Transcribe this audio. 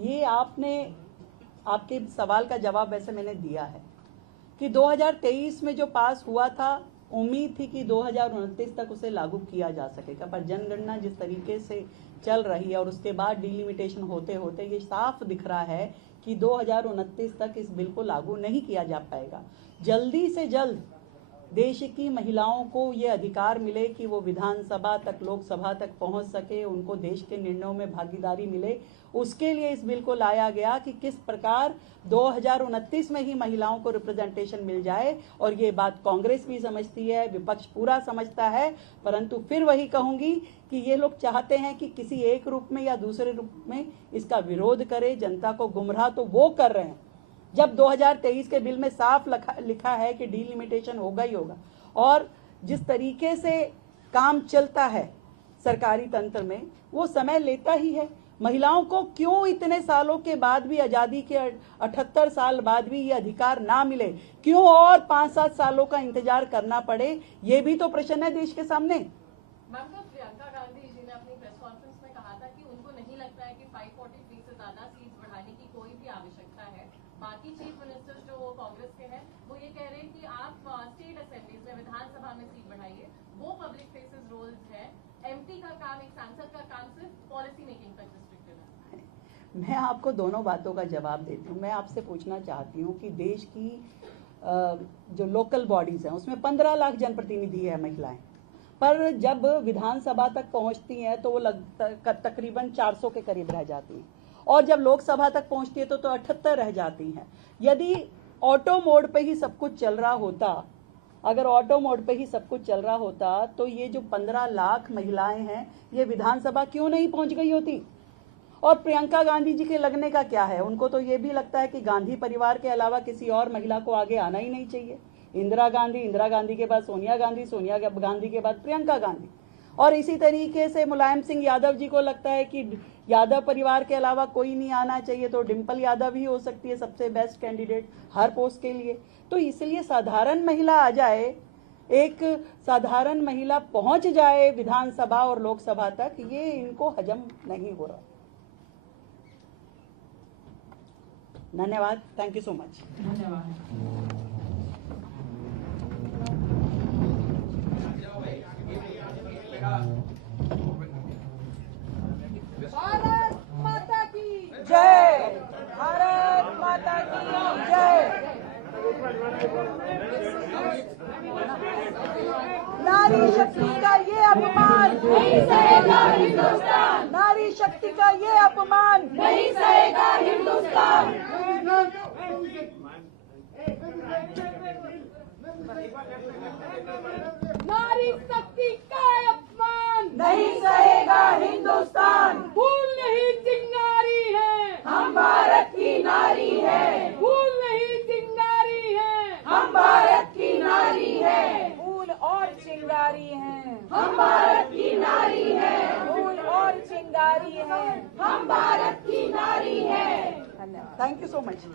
ये आपके सवाल का जवाब वैसे मैंने दिया है कि 2023 में जो पास हुआ था, उम्मीद थी कि 2029 तक उसे लागू किया जा सकेगा, पर जनगणना जिस तरीके से चल रही है और उसके बाद डिलिमिटेशन होते होते ये साफ दिख रहा है कि 2029 तक इस बिल को लागू नहीं किया जा पाएगा। जल्दी से जल्द देश की महिलाओं को ये अधिकार मिले कि वो विधानसभा तक, लोकसभा तक पहुंच सके, उनको देश के निर्णयों में भागीदारी मिले, उसके लिए इस बिल को लाया गया कि किस प्रकार 2029 में ही महिलाओं को रिप्रेजेंटेशन मिल जाए। और ये बात कांग्रेस भी समझती है, विपक्ष पूरा समझता है, परंतु फिर वही कहूंगी कि ये लोग चाहते हैं कि किसी एक रूप में या दूसरे रूप में इसका विरोध करे, जनता को गुमराह तो वो कर रहे हैं जब 2023 के बिल में साफ लिखा है कि डिलिमिटेशन होगा ही होगा। और जिस तरीके से काम चलता है सरकारी तंत्र में, वो समय लेता ही है। महिलाओं को क्यों इतने सालों के बाद भी, आजादी के 78 साल बाद भी ये अधिकार ना मिले, क्यों और 5-7 सालों का इंतजार करना पड़े, ये भी तो प्रश्न है देश के सामने। प्रियंका गांधी जी ने अपनी प्रेस कॉन्फ्रेंस में कहा था कि उनको नहीं लगता है कि 543 से ज्यादा सीट बढ़ाने की कोई भी आवश्यकता है। बाकी चीफ मिनिस्टर्स जो कांग्रेस के हैं वो ये कह रहे हैं कि आप स्टेट असेंबलीज में, विधानसभा में सीट बढ़ाइए, वो पब्लिक फेसेस रोल्स है। एमपी का काम, एक सांसद का काम सिर्फ पॉलिसी मेकिंग तक रिस्ट्रिक्टेड है। मैं आपको दोनों बातों का जवाब देती हूँ। मैं आपसे पूछना चाहती हूँ कि देश की जो लोकल बॉडीज हैं उसमें 15 लाख जनप्रतिनिधि है महिलाएं, पर जब विधानसभा तक पहुंचती हैं तो वो तकरीबन 400 के करीब रह जाती हैं, और जब लोकसभा तक पहुंचती है तो 78 रह जाती हैं। यदि ऑटो मोड पे ही सब कुछ चल रहा होता, अगर ऑटो मोड पे ही सब कुछ चल रहा होता तो ये जो 15 लाख महिलाएं हैं ये विधानसभा क्यों नहीं पहुंच गई होती। और प्रियंका गांधी जी के लगने का क्या है, उनको तो ये भी लगता है कि गांधी परिवार के अलावा किसी और महिला को आगे आना ही नहीं चाहिए। इंदिरा गांधी के बाद सोनिया गांधी के बाद प्रियंका गांधी, और इसी तरीके से मुलायम सिंह यादव जी को लगता है कि यादव परिवार के अलावा कोई नहीं आना चाहिए, तो डिम्पल यादव ही हो सकती है सबसे बेस्ट कैंडिडेट हर पोस्ट के लिए। तो इसलिए साधारण महिला आ जाए, एक साधारण महिला पहुंच जाए विधानसभा और लोकसभा तक, ये इनको हजम नहीं हो रहा। धन्यवाद, थैंक यू सो मच। धन्यवाद। भारत माता की जय, भारत माता की जय। नारी शक्ति का ये अपमान नहीं सहेगा हिंदुस्तान, नारी शक्ति का ये अपमान नहीं सहेगा हिंदुस्तान। नारी शक्ति का अपमान नहीं सहेगा हिंदुस्तान। भूल नहीं चिंगारी है, हम भारत की नारी है। भूल नहीं चिंगारी है, हम भारत की नारी है। फूल और चिंगारी है, हम भारत की नारी है। फूल और चिंगारी है, हम भारत की नारी है। Thank you so much.